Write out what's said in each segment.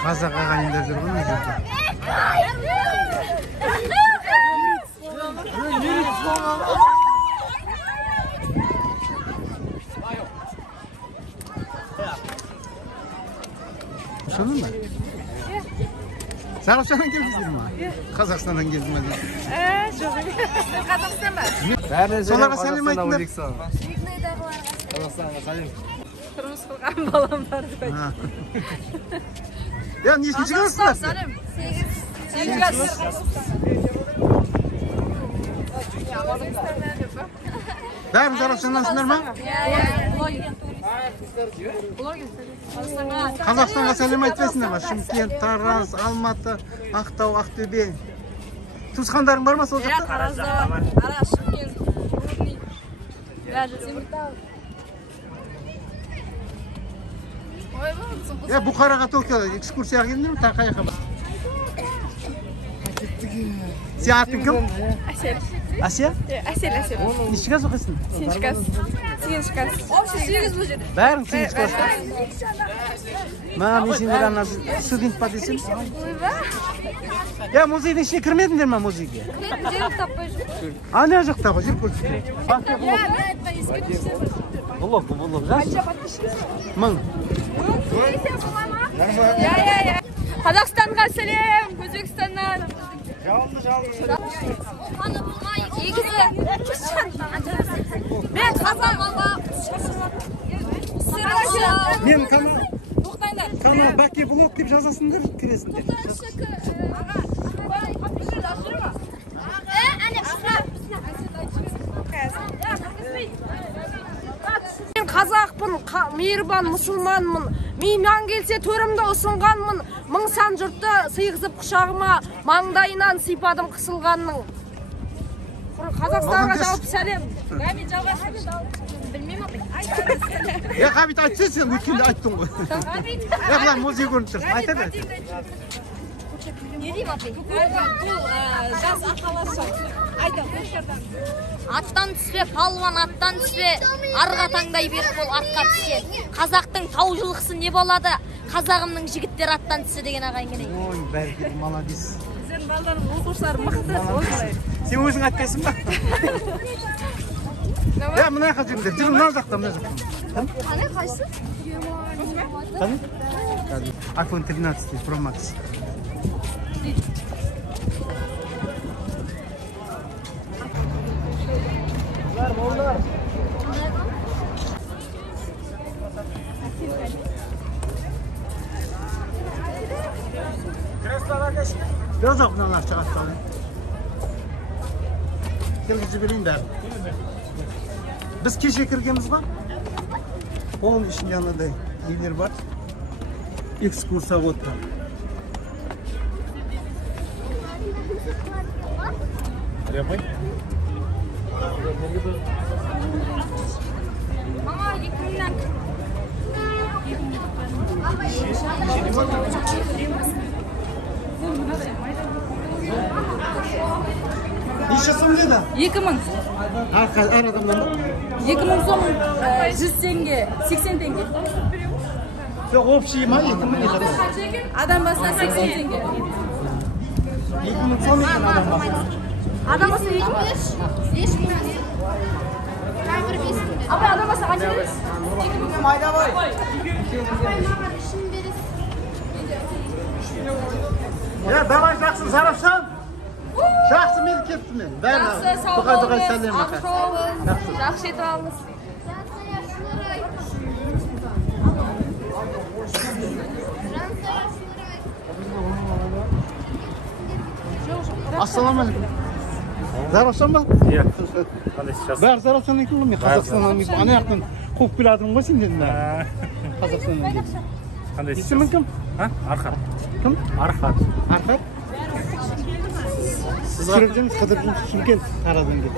Қазақ ағайындар жүр ғой мына жерде. Ошону mu? Sarıçan'dan geldiniz mi? Қазақстандан келдім ме? Жоқ. Қазақстан ба? Соларға сәлем айтыңдар. Қазақстанға сәлем. Тұрмыс құрған балам бар деп айт. Ya нешінші классыздар? Сәлем. 8 класс. Бәрін Sarıçan'дансыңдар ма? Қазақстанға сәлем айтпайсыңдар ма? Шымкент, Тараз, Алматы, Ақтау, Ақтөбе. Туысқандарың бар ма сол жақта? Таразда бар. Ара Шымкент, Рудный. Даже Теміртау. Ya Бұқараға Токиоға экскурсияға келдіңдер ме? Қай жаққа бар? Сен атың кім? Әсел. Әсия? Әсел. Нешінші класс оқисың? 8 класс. 8 класс. 8 бұл жерде. Бәрің 8 класста? Мен сендер ана студент па десем? Ya muzeyдің ішіне кірмедіңдер ме музейге? Жерді таппай жүр. Ана жақта ғой, жер көрсін. Блок, жас? 1000. Қазақстанға сәлем, Өзбекстаннан. Егізі. Мен Қазағыма. Мен канал Бәке блог деп жазасыңдар, кіресіңдер. Мен қазақпын, мейірбан мұсылманмын. Мейман келсе төрімді ұсынғанмын. Мың сан жұртты сыйғызып құшағыма, маңдайынан сипадым қысылғанның. Қазақстанға жауап сәлем. Ғабит жалғасын. Білмеймін апай. Ya Ғабит айтшы, сен өткенде айттың ғой. Ya бұлар музей көрініп тұрсын, айтады. Не деймін апай? Бұл жас ақаласы. Айтам. Аттан түспе, палуан аттан түспе, арға таңдай беріп бол атқа түссе. Қазақтың тау жылқысы не болады? Қазағымның жігіттер аттан түссе деген ағайын келейін. Ой, бәрекелді, молодец. Сен балаларым оқушылар мықты, осылай. Сен өзің айтпайсың ба? Ya мына жаққа жүріңдер, жүрің мына жақта, мына жақта. Қане қайсы? Қане? iPhone 13 Pro Max. Biraz daha bundan çıkartalım. Kirgizi bileyim der. Biz keşke kirgimiz var. Onun işin yanında neler var? Ekskursiya otur. Yapayım. Mama yıkımdan. Неше сом деді? 2000. Әр адамнан ба? 2000 сом 100 теңге, 80 теңге. Жоқ, общий ма? 2000 не қадar? Адам басына 80 теңге. 2000 сом екен адам басына. Адам басына 2000. Абай адам басына қанша бересіз? Майда бай. Ya давай жақсы Sarıçan. Жақсы мен кеттім мен. Жақсы, сау Бұқай болыңыз, сәлем. ақ жолыңыз, жақсы етіп алыңыз. Ассаламалейкум. Sarıçan ба? Иә. Қандай сейчас? Бәрі Sarıçanнан екен ғой, мен Қазақстаннан. Ана жақтан қуып келатырмын ғой сендердің бәрі. Қазақстаннан келдім. Қандай Есімің кім? Архат. Кім? Архат. Архат? Сіз кіріп жүрміз, қыдырып жүрміз, Шымкент Тараздан келдік.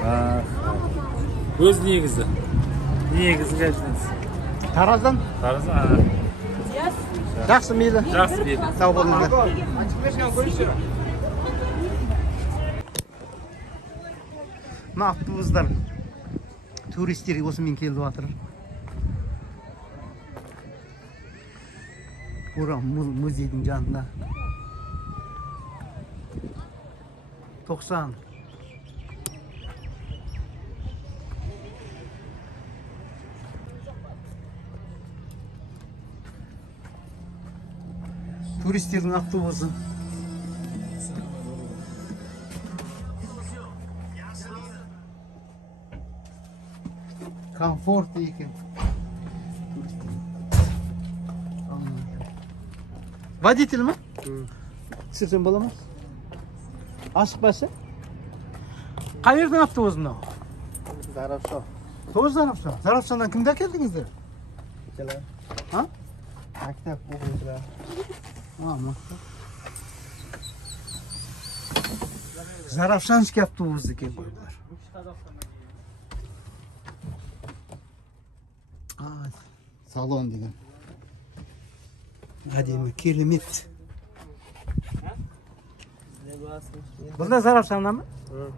Өз негізі. Негізі қайсыңыз? Тараздан? Тараздан. Жақсы мейлі. Жақсы мейлі. Сау болыңыздар. Мына автобустар туристер осымен келіп жатыр. Bura muzeyдің жанында. 90. Turistlerin avtobusu. Komfort ekan. Водитель mi? Түсірсем бола ма? Ашық башы? Қай жердің автобусы мынау? Зарапша. Тоғыз Зарапша. Зарапшадан кімді әкелдіңіздер? Келе. Ha? Мектеп оқушылар. Мықты. Зарапшанский автобус екен бұлар. Салон деген. Әдемі, керемет. Бұл да Зарапшаннан ба?